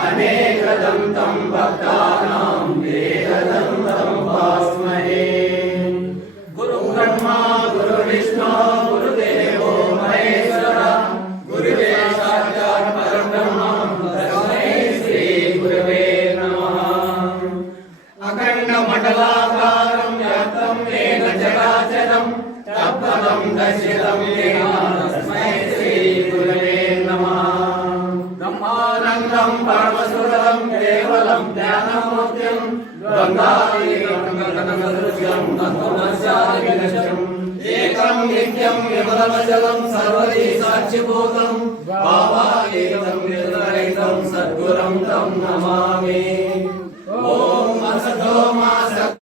अनेकदन्तं भक्तानां एकदन्तं उपास्महे। गुरुब्रह्मा गुरुविष्णु गुरुदेवो महेश्वरः गुरुवे साक्षात् परब्रह्म तस्मै श्री गुरवे नमः। अखण्डमण्डलाकारं व्याप्तं येन चराचरं तत्पदं दर्शितं येन तस्मै श्री गुरवे नमः। ब्रह्मानन्दं परमसुरं केवलं ज्ञानमूर्तिं गङ्गातीरं गगनसदृशं तत्त्वमस्यादिलक्ष्यम् एकं नित्यं विमलमचलं सर्वदि साक्षिभूतं भावातीतं निर्णयितं सद्गुरुं तं नमामि।